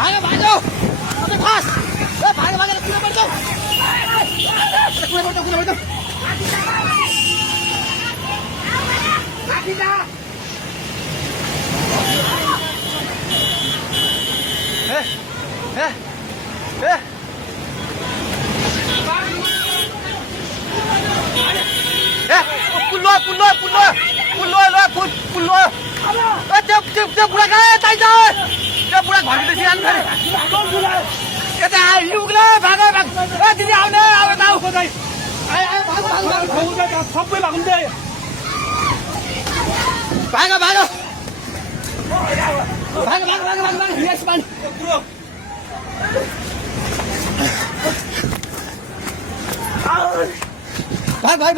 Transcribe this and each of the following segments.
भागो भागो अबे फास ए भागो भागो कुन पर्छ कुन पर्छ लाठी जा ए पुल्लो त्यो बुढा कहाँ यतै छ त्यो बुढा घरभित्र सिराल्नु फेरि यता आइलुग्ला भाग ए दिदी आउने अब ताउ खोदै सबै भाग्दै भाग यस मान भाग भाइ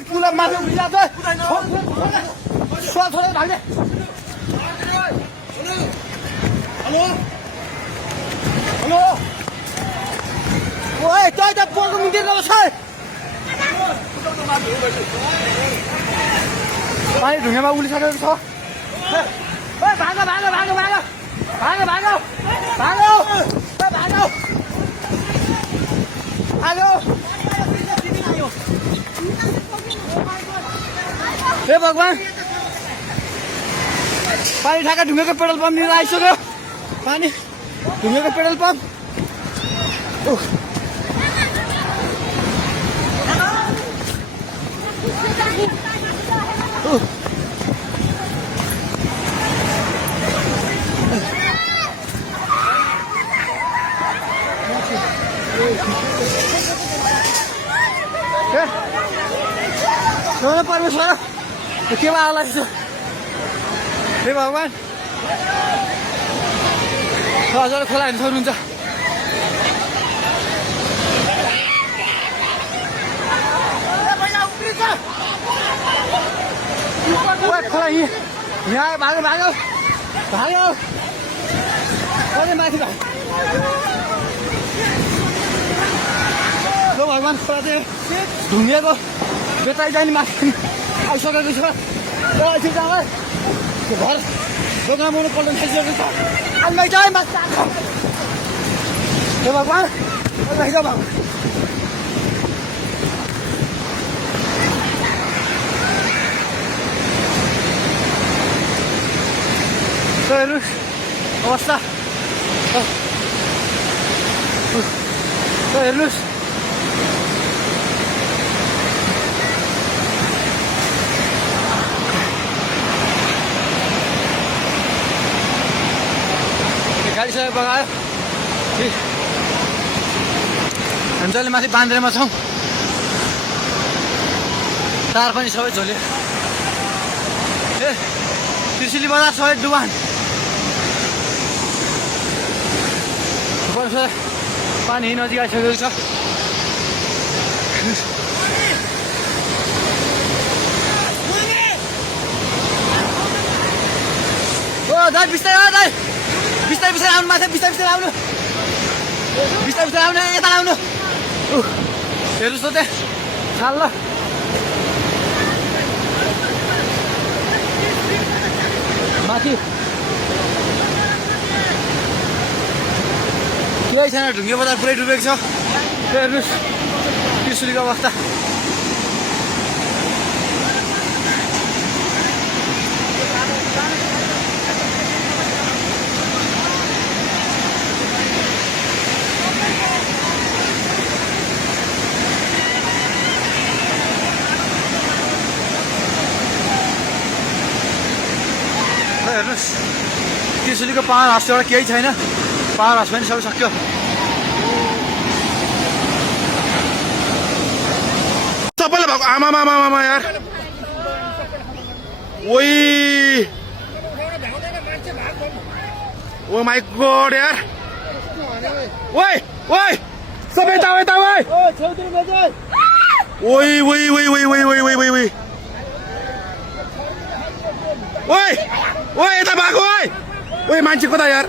पुला माथि उठिला त छोरा भाग्ने हेलो ओए तै त पोको मिटिर न छ पानी ढुङ्गामा उलिसकेको छ ओए भागो हेलो हे भगवान पानी ठाका ढुङ्गेको पेट्रोल पम्प लिएर आइसक्यो पानी ढुङ्गेको पेट्रोल पम्प परमेश्वर के आला हे भगवान हजुर खोला हेर्नु सक्नुहुन्छ खोला यहाँ भाग्यो माथि भगवान खोला चाहिँ ढुङ्गेको बेटाइ जाने माथि आइसकेको छ एकछिन घर दोकान बनाउनु पल्ट थालिसकेको छ आइमाइ चाहिँ माथि हे भगवान भगवान हेर्नुहोस् अवस्था हेर्नुहोस् गाडीसँग बगायो हामी जहिले माथि बान्द्रेमा छौँ तार पनि सबै झोल्यो ए त्रिशुली बजार सबै डुबान पानी नजिक आइसकेको छ ओ दाइ बिस्तारै आउनु माथि बिस्तारै आउनु यता आउनु हेर्नुहोस् त त्यहाँ खाल ल माथि केही छैन ढुङ्गे बजार पुरै डुबेको छ हेर्नुहोस् त्रिशुलीको अवस्था हेर्नुहोस् त्रिशुलीको पावर हाउस एउटा केही छैन पावर हाउस पनि सबै सक्यो सबैले भएको आमा यार ओइ ओ माई गॉड यार ओइ सबै यता ओइ ओइ ओइ ओइ ओइ ओइ ओइ ओइ ओइ ओइ ओइ यता भएको ओइ ओइ मान्छे कता यार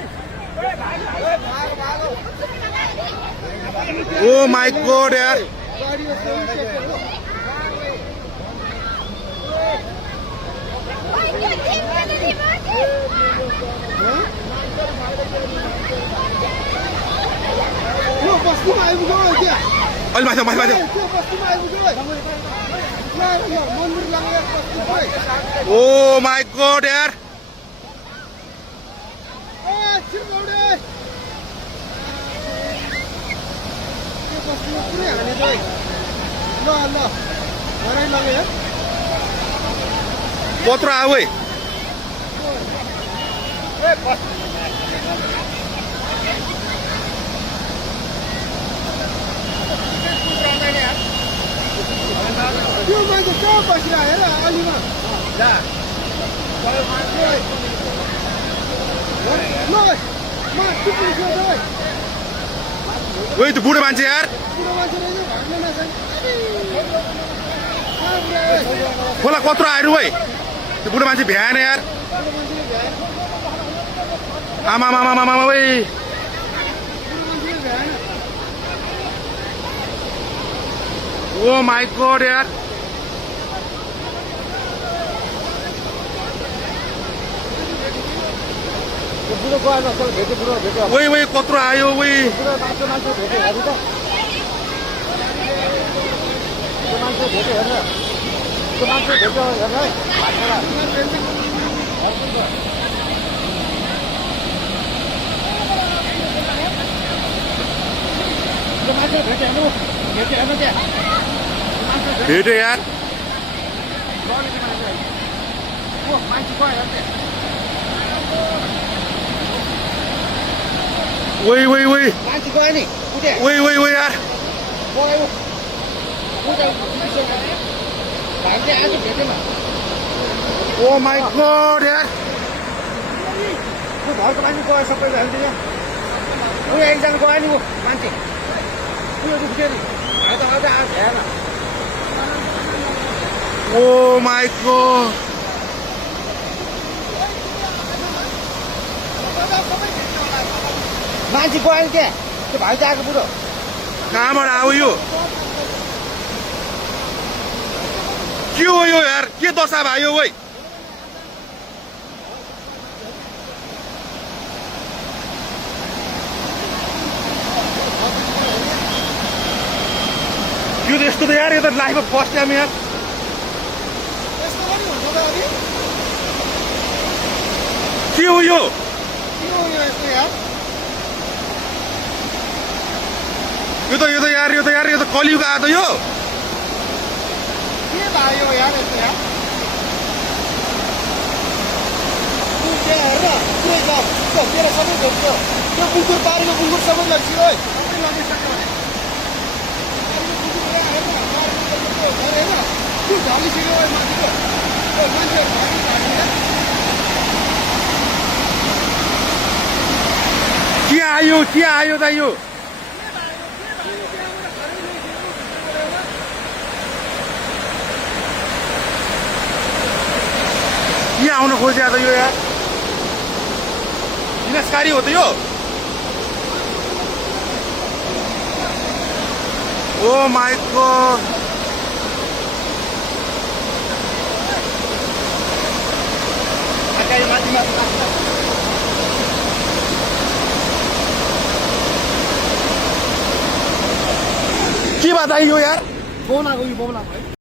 ओ माई गॉड यार अलि माथि माथि माथि ओ माई गॉड यार कत्रो आयो है त्यो मान्छे कहाँ बसिरहेको हेर अलिमा ओइ त्यो बुढो मान्छे यार खोला कत्रो आयो है त्यो बुढो मान्छे भ्याएन यार आमा आमा आमा आमा ओइ ओ माई गॉड यार ओइ ओइ कत्रो आयो ओइ भेट्यो यार ओइ ओइ ओइ ओइ ओइ ओइ यार ओ माई गॉड यार घरको मान्छे गयो सबैले हालिदियो उयो एकजना गयो नि ऊ मान्छे उयो दुख्यो नि आज भ्याएन ओ माई गॉड मान्छे गयो नि क्या त्यो भाइ त आएको बुढो कहाँबाट आयो यो के हो यो यार के दशा भयो ओइ यो त यस्तो त यार यो त लाइफमा फर्स्ट टाइम यार के हो यो यो त कलियुग आयो त यो के भयो यार यस्तो यार हेर तेरो सबै भेट्यो त्यो बुङ्कुर पारेको बुङ्कुर सबै लग्यो है त्यो झलिसक्यो माथिको मान्छे के आयो त यो यहाँ आउन खोज्या त यो यार विनाशकारी हो त यो ओ माई गॉड के बात आयो यार बोन आएको यो बोन आएको